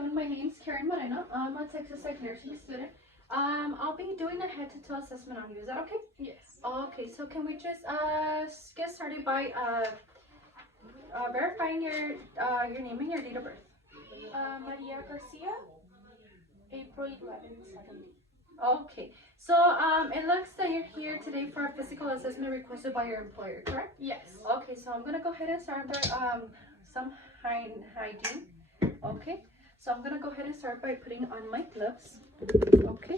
afternoon. My name's Karen Moreno. I'm a Texas Tech nursing student. I'll be doing a head-to-toe assessment on you. Is that okay? Yes. Okay, so can we just get started by verifying your name and your date of birth? Maria Garcia, April 11, 70. Okay, so it looks that you're here today for a physical assessment requested by your employer, correct? Yes. Okay, so I'm gonna go ahead and start by some hygiene. Okay, so I'm gonna go ahead and start by putting on my gloves. Okay.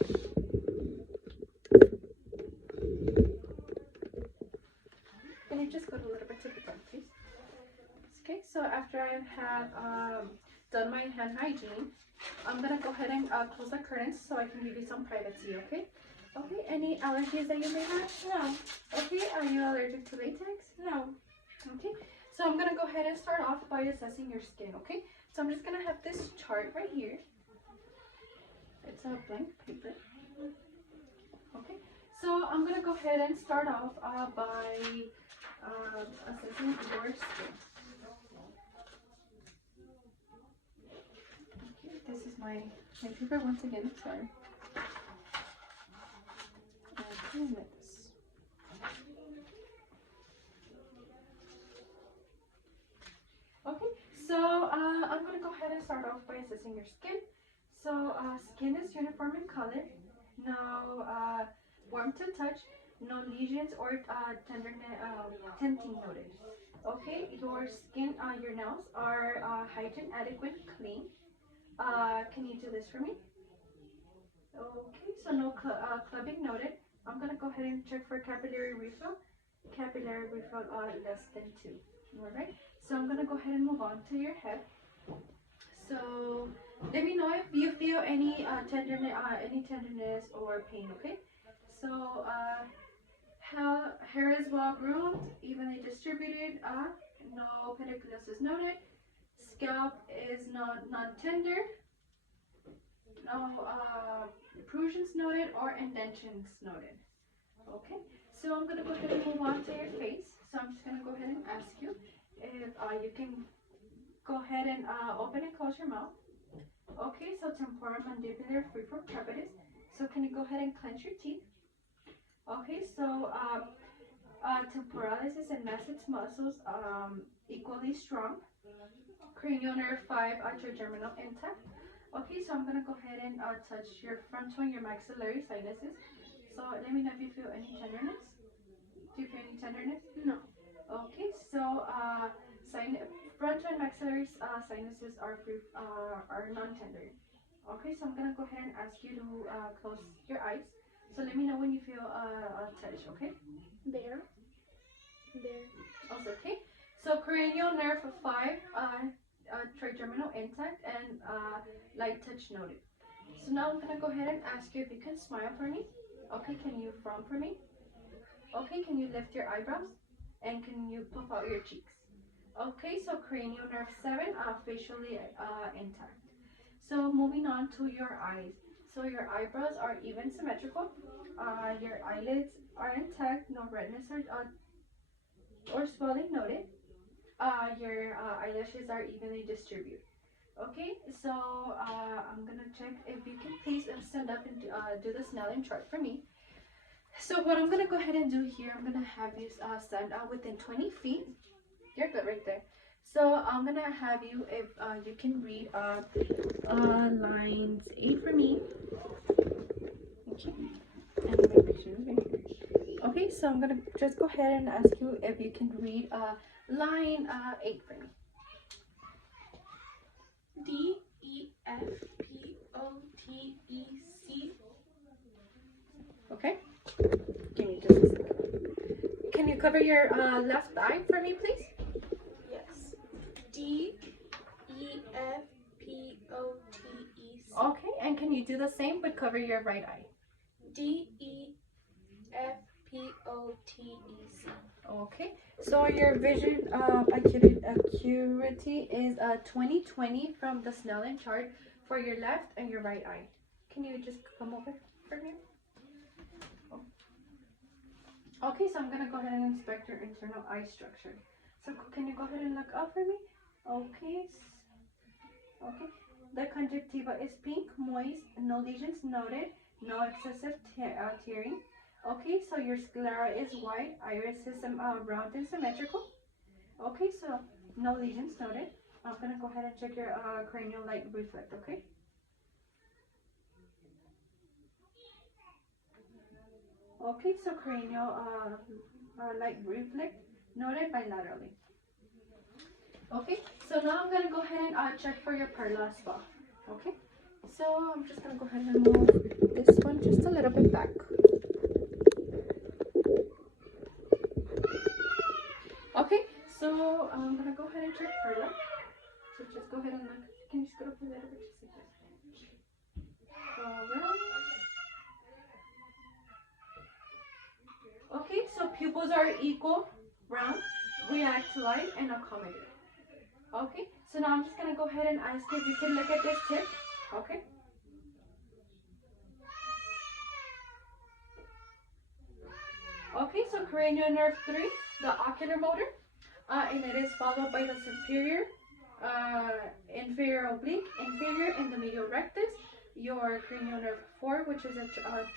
Can you just go a little bit to the front, please? Okay, so after I have done my hand hygiene, I'm gonna go ahead and close the curtains so I can give you some privacy, okay? Okay, any allergies that you may have? No. Okay, are you allergic to latex? No. Okay, so I'm gonna go ahead and start off by assessing your skin, okay? So I'm just gonna have this chart right here. It's a blank paper. Okay, so I'm gonna go ahead and start off by assessing your skin. Okay, this is my paper once again, sorry. Okay, like this. Okay, so I'm gonna go ahead and start off by assessing your skin. So skin is uniform in color, no warm to touch, no lesions or tinting noted. Okay, your skin, your nails are hygiene adequate, clean. Can you do this for me? Okay, so no clubbing noted. I'm gonna go ahead and check for capillary refill. Capillary refill less than 2. Alright, so I'm gonna go ahead and move on to your head. So let me know if you feel any tenderness or pain. Okay, so hair is well groomed, evenly distributed. No pediculosis noted. Scalp is non-tender. No protrusions noted or indentions noted. Okay, so I'm gonna go ahead and move on to your face. So I'm just gonna go ahead and ask you if you can go ahead and open and close your mouth. Okay, so temporomandibular freeform crepitus. So can you go ahead and clench your teeth? Okay, so temporalis and masseter muscles equally strong. Cranial nerve 5 trigeminal intact. Okay, so I'm gonna go ahead and touch your frontal and your maxillary sinuses. So let me know if you feel any tenderness. Do you feel any tenderness? No. Okay, so frontal and maxillary sinuses are non-tender. Okay, so I'm gonna go ahead and ask you to close your eyes. So let me know when you feel a touch. Okay. There. There. Also, okay. So cranial nerve 5, trigeminal intact, and light touch noted. So now I'm gonna go ahead and ask you if you can smile for me. Okay, can you frown for me? Okay, can you lift your eyebrows? And can you puff out your cheeks? Okay, so cranial nerve 7, facially intact. So moving on to your eyes. So your eyebrows are even symmetrical. Your eyelids are intact, no redness or swelling noted. Your eyelashes are evenly distributed. Okay, so I'm gonna check if you can please stand up and do the Snellen chart for me. So what I'm gonna go ahead and do here, I'm gonna have you stand within 20 feet. You're good right there. So I'm gonna have you, if you can read lines 8 for me. Okay, and my picture is right here. Okay, so I'm gonna just go ahead and ask you if you can read line 8 for me. DEFPOTEC. Okay, give me just a second. Can you cover your left eye for me, please? Yes. DEFPOTEC. Okay, and can you do the same but cover your right eye? DEFPOTEC. Okay, so your vision acuity is 20/20 from the Snellen chart for your left and your right eye. Can you just come over for me? Oh. Okay, so I'm gonna go ahead and inspect your internal eye structure. So can you go ahead and look up for me? Okay. Okay. The conjunctiva is pink, moist, no lesions noted, no excessive tearing. Okay, so your sclera is white, iris is round and symmetrical. Okay, so no lesions noted. I'm gonna go ahead and check your cranial light reflect, okay? Okay, so cranial light reflect noted bilaterally. Okay, so now I'm gonna go ahead and check for your perla as well. Okay, so I'm just gonna go ahead and move this one just a little bit back. Okay, so I'm gonna go ahead and check perla. So just go ahead and look. Can you scoot up a little bit just like this? Alright. Okay, so pupils are equal, round, react to light, and accommodate. Okay, so now I'm just gonna go ahead and ask you if you can look at this tip. Okay. Okay, so cranial nerve 3, the ocular motor, and it is followed by the superior, inferior oblique, inferior, and the medial rectus. Your cranial nerve 4, which is a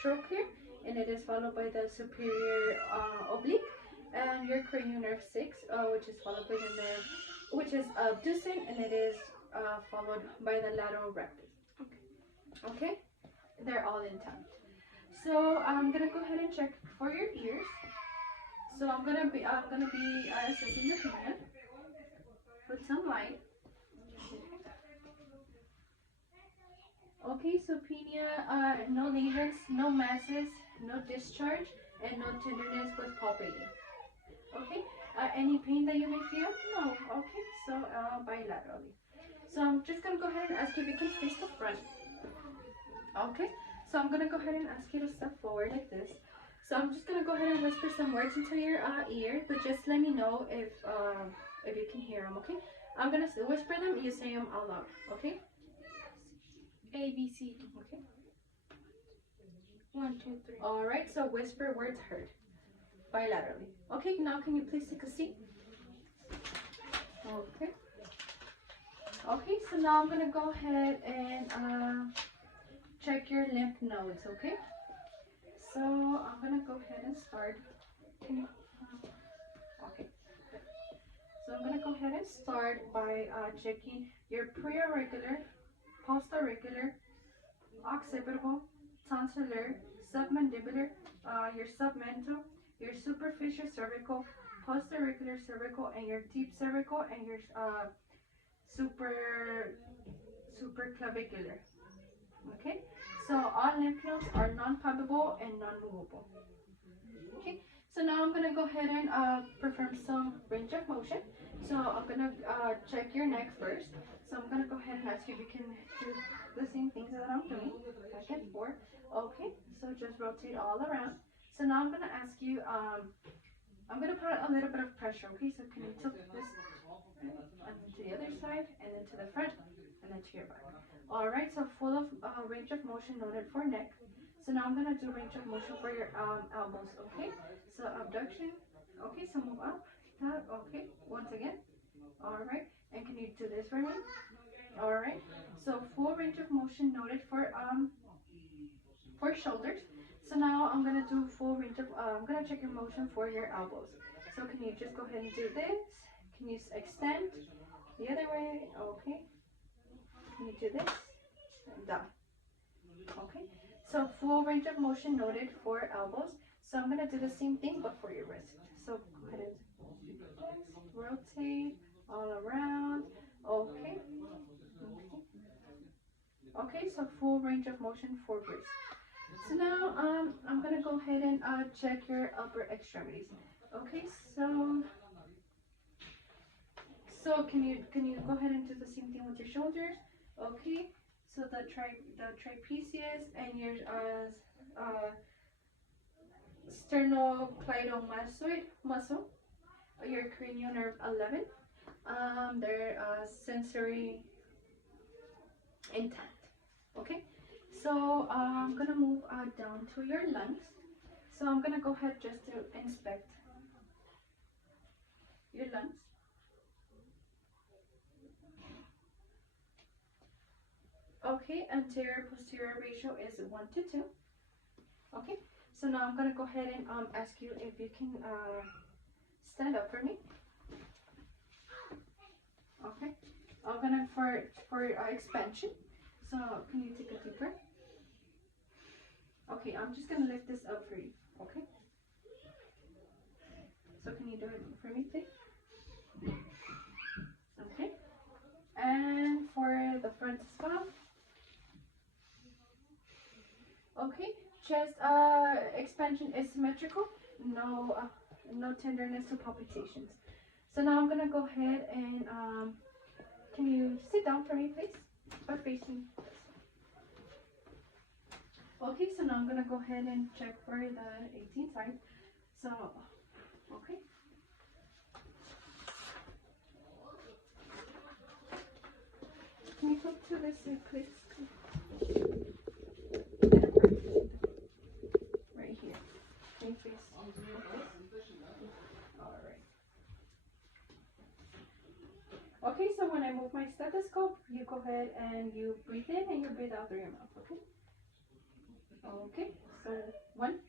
trochlear, and it is followed by the superior oblique, and your cranial nerve 6, which is followed by the nerve, which is abducing, and it is followed by the lateral rectus. Okay, they're all intact. So I'm gonna go ahead and check for your ears. So I'm gonna be assessing your pinna with some light. Okay, so pinna, no lesions, no masses, no discharge, and no tenderness with palpating. Okay, any pain that you may feel? No. Okay, so bilaterally. So I'm just gonna go ahead and ask you if you can face the front. Okay, so I'm gonna go ahead and ask you to step forward like this. So I'm just gonna go ahead and whisper some words into your ear, but just let me know if you can hear them. Okay, I'm gonna whisper them. You say them out loud. Okay. A, B, C. Okay. 1, 2, 3. All right. So whisper words heard bilaterally. Okay. Now can you please take a seat? Okay. Okay. So now I'm gonna go ahead and check your lymph nodes. Okay. So I'm gonna go ahead and start. Okay. So I'm gonna go ahead and start by checking your preauricular, postauricular, occipital, tonsillar, submandibular, your submental, your superficial cervical, postauricular cervical, and your deep cervical, and your super supraclavicular. Okay. So all lymph nodes are non-palpable and non-movable. Okay, so now I'm gonna go ahead and perform some range of motion. So I'm gonna check your neck first. So I'm gonna go ahead and ask you if you can do the same things that I'm doing, back and forth. Okay, so just rotate all around. So now I'm gonna ask you, I'm gonna put a little bit of pressure. Okay, so can you tilt this and to the other side, and then to the front, and then to your back. All right, so full of range of motion noted for neck. So now I'm gonna do range of motion for your elbows. Okay, so abduction. Okay, so move up, tap. Okay, once again. All right, and can you do this for me? All right, so full range of motion noted for shoulders. So now I'm gonna do full range of. I'm gonna check your motion for your elbows. So can you just go ahead and do this? Can you extend the other way? Okay. Can you do this? And down. Okay. So full range of motion noted for elbows. So I'm gonna do the same thing but for your wrist. So go ahead and do this. Rotate all around. Okay. Okay. Okay. So full range of motion for wrist. So now I'm gonna go ahead and check your upper extremities. Okay. So can you go ahead and do the same thing with your shoulders? Okay. So the trapezius and your sternocleidomastoid muscle, your cranial nerve 11, they're sensory intact. Okay. So I'm gonna move down to your lungs. So I'm gonna go ahead just to inspect your lungs. Okay, anterior posterior ratio is 1 to 2. Okay, so now I'm gonna go ahead and ask you if you can stand up for me. Okay, I'm gonna for expansion. So can you take a deep breath? Okay, I'm just gonna lift this up for you. Okay. So can you do it for me, please? Okay. And for the front as well. Okay. Chest expansion is symmetrical. No tenderness or palpitations. So now I'm gonna go ahead and can you sit down for me, please? Or facing. Okay. So now I'm gonna go ahead and check for the 18 side. So okay. Can you come to this side, please? Right here. Can you face? All right. Okay, so when I move my stethoscope, you go ahead and you breathe in and you breathe out through your mouth, okay? Okay, so 1,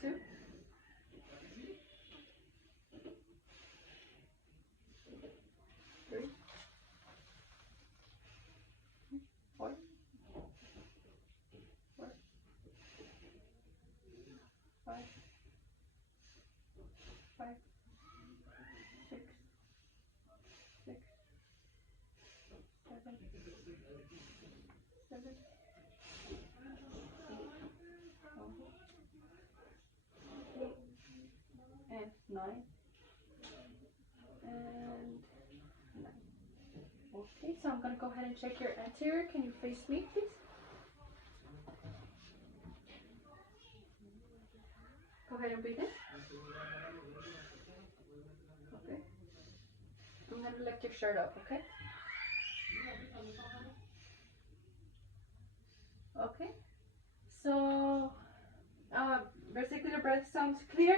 2, 3, 4, 4, 5, 5, 6, 6, 7, 7, 8, and 9, and 9. Okay, so I'm gonna go ahead and check your anterior. Can you face me, please? Go ahead and breathe in. Okay. I'm gonna lift your shirt up, okay? Okay. So, vesicular breath sounds clear.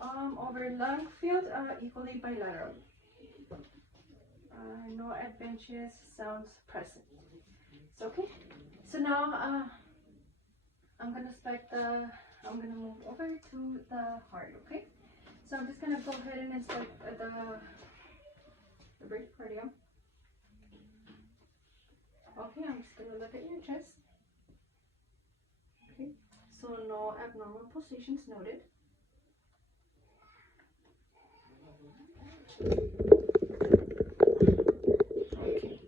Over lung field, equally bilateral. No adventitious sounds present. It's okay. So now, I'm gonna move over to the heart. Okay. So I'm just gonna go ahead and inspect the bradycardium. Okay, I'm just gonna look at your chest. Okay. So no abnormal pulsations noted. Okay.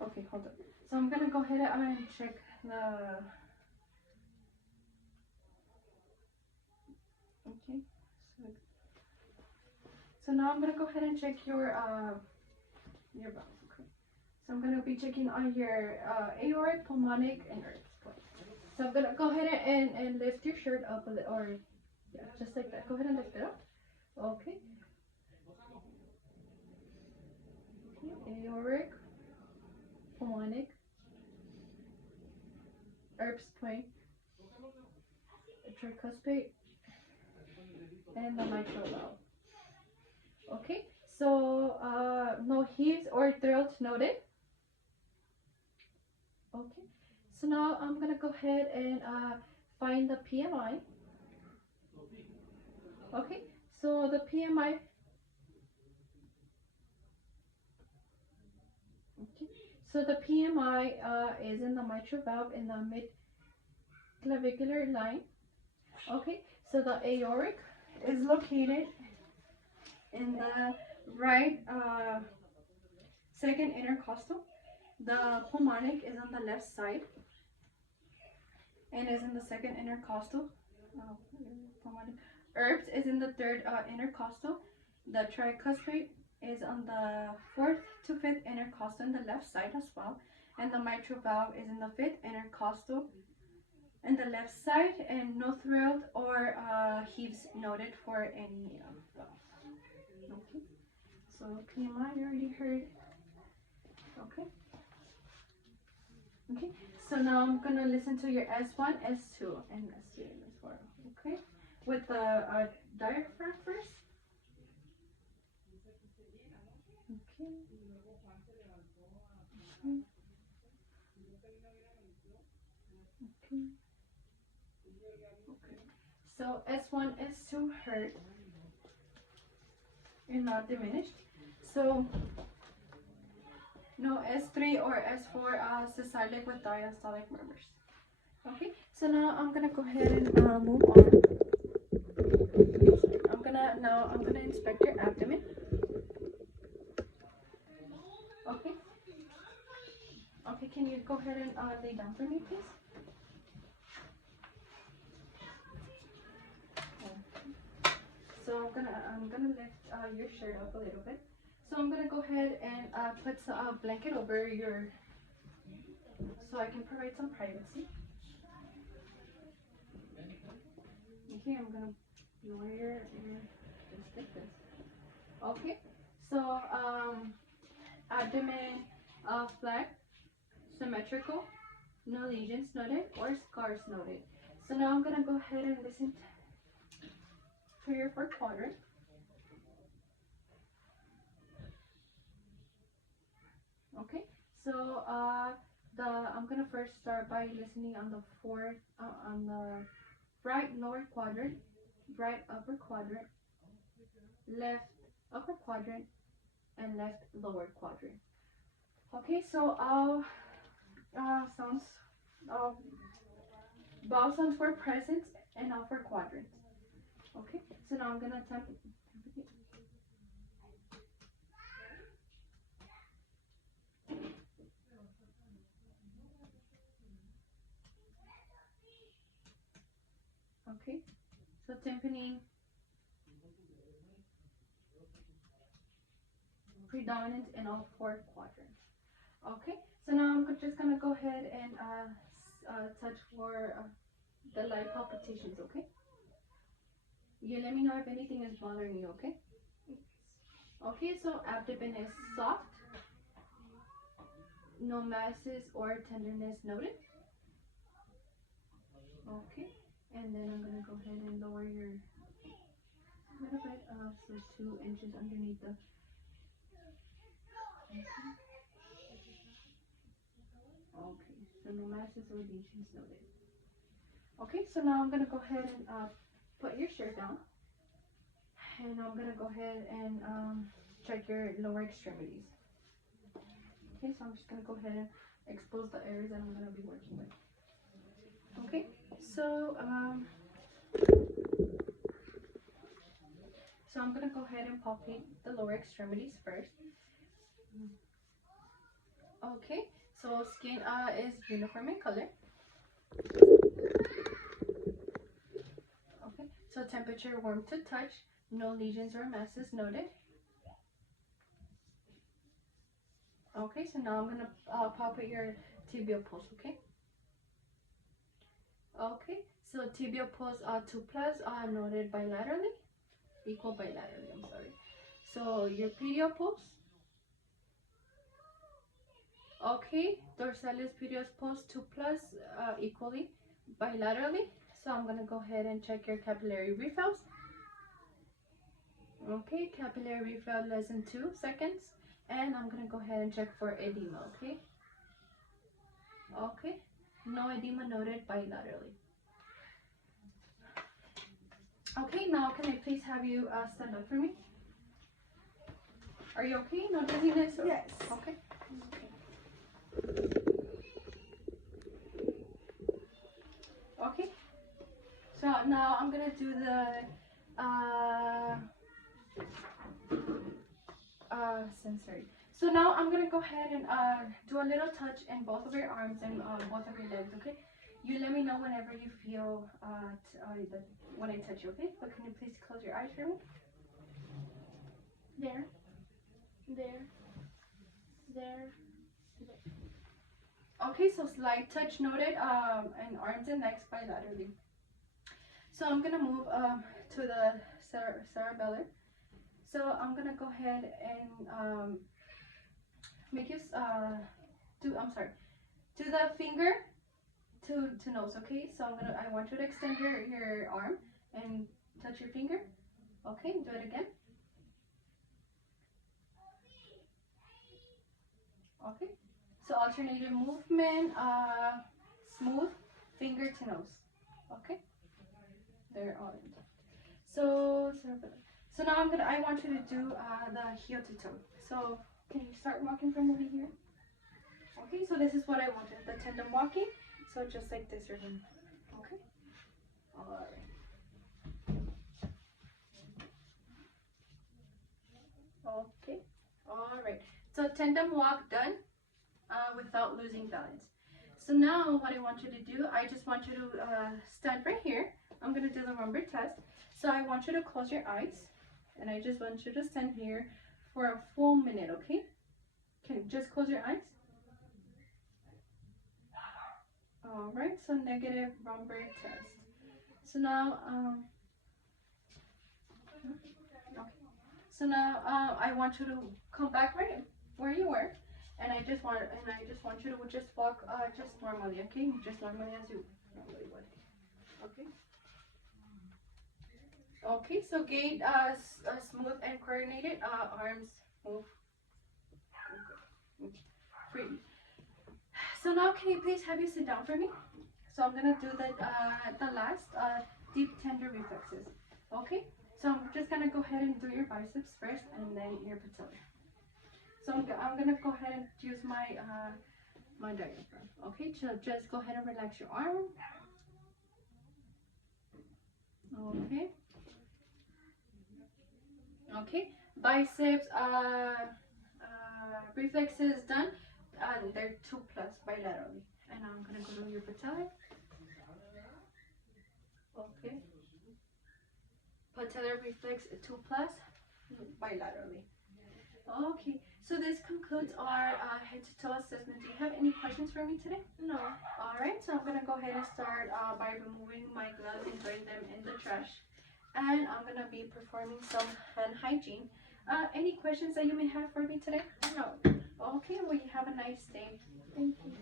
Okay, hold on. So I'm gonna go ahead and check the. Okay. So now I'm gonna go ahead and check your valves. Okay. So I'm gonna be checking on your aortic, pulmonic, and earth point. So I'm gonna go ahead and lift your shirt up a little, or yeah, just like that. Go ahead and lift it up. Okay. Okay. Aortic, pulmonic, earth point, tricuspid, and the mitral valve. Okay. So no heaves or thrills noted. Okay. So now I'm gonna go ahead and find the PMI. Okay. So the PMI. Okay. So the PMI is in the mitral valve in the mid clavicular line. Okay. So the aortic is located in the right second intercostal. The pulmonic is on the left side and is in the second intercostal. Pulmonic. Herbs is in the third intercostal. The tricuspid is on the fourth to fifth intercostal on the left side as well. And the mitral valve is in the fifth intercostal on the left side, and no thrill or heaves noted for any valve. Okay. So PMI, you already heard. Okay. Okay. So now I'm gonna listen to your S1, S2, and S3 and S4. Okay. With the diaphragm first. Okay. Mhm. Okay. Okay. So S1, S2 hurt and not diminished. So no S3 or S4 systolic with diastolic murmurs. Okay. So now I'm gonna go ahead and move on. I'm gonna inspect your abdomen. Okay. Okay. Can you go ahead and lay down for me, please? So I'm gonna lift your shirt up a little bit. So I'm gonna go ahead and put a blanket over your, so I can provide some privacy. Okay, I'm gonna lower your just like this. Okay, so abdomen flat, symmetrical, no lesions noted or scars noted. So now I'm gonna go ahead and listen to your fourth quadrant. Okay, so I'm gonna first start by listening on the on the right lower quadrant, right upper quadrant, left upper quadrant, and left lower quadrant. Okay, so all sounds, uh, vowel sounds were present in all four quadrants. Okay, so now I'm gonna temp. Okay, so tympani predominant in all four quadrants. Okay, so now I'm just gonna go ahead and touch for the light palpitations. Okay, you let me know if anything is bothering you. Okay. Okay, so abdomen is soft, no masses or tenderness noted. Okay, and then I'm gonna go ahead and lower your little bit, so 2 inches underneath the. Okay, okay, so no masses or lesions noted. Okay, so now I'm gonna go ahead and put your shirt down, and I'm gonna go ahead and check your lower extremities. Okay, so I'm just gonna go ahead and expose the areas that I'm gonna be working with. Okay, so I'm gonna go ahead and palpate the lower extremities first. Okay, so skin is uniform in color. Okay, so temperature warm to touch, no lesions or masses noted. Okay, so now I'm gonna palpate your tibial pulse. Okay. Okay, so tibial pulse 2 plus noted bilaterally, equal bilaterally. I'm sorry. So your medial pulse. Okay, dorsalis pedis pulse 2 plus equally bilaterally. So I'm gonna go ahead and check your capillary refills. Okay, capillary refill less than 2 seconds. And I'm gonna go ahead and check for edema, okay? Okay, no edema noted bilaterally. Okay, now can I please have you stand up for me? Are you okay? No dizziness? Yes. Okay. Okay. So now I'm gonna do the sensory. So now I'm gonna go ahead and do a little touch in both of your arms and both of your legs. Okay. You let me know whenever you feel when I touch you. Okay. But can you please close your eyes for me? There. There. There. Okay, so slight touch noted and arms and legs bilaterally. So I'm gonna move to the cerebellar. So I'm gonna go ahead and make you to the finger to nose. Okay, so I want you to extend your arm and touch your finger. Okay, do it again. Okay. So alternating movement, smooth, finger to nose. Okay. They're all intact. So now I want you to do the heel to toe. So can you start walking from over here? Okay, so this is what I wanted, the tandem walking. So just like this, you're gonna, okay? All right. Okay. All right. So tandem walk done without losing balance. So now what I want you to do, I just want you to stand right here. I'm gonna do the rumbar test. So I want you to close your eyes, and I just want you to stand here for a full minute, okay? Can just close your eyes. All right. So negative rumbar test. So now, okay. So now I want you to come back right where you were, and I just want you to just walk just normally, okay? Just normally as you normally would. Okay. Okay. So gait smooth and coordinated. Arms move freely. So now can you please have you sit down for me? So I'm gonna do the last deep tender reflexes. Okay. So I'm just gonna go ahead and do your biceps first, and then your patella. So I'm gonna go ahead and use my diaphragm. Okay, so just go ahead and relax your arm. Okay. Okay. Biceps reflexes done. They're 2+ bilaterally. And now I'm gonna go to your patella. Okay. Patellar reflex 2+ bilaterally. Okay, so this concludes our head to toe assessment. Do you have any questions for me today? No. All right, so I'm gonna go ahead and start by removing my gloves and throwing them in the trash. And I'm gonna be performing some hand hygiene. Any questions that you may have for me today? No. Okay, well, you have a nice day. Thank you.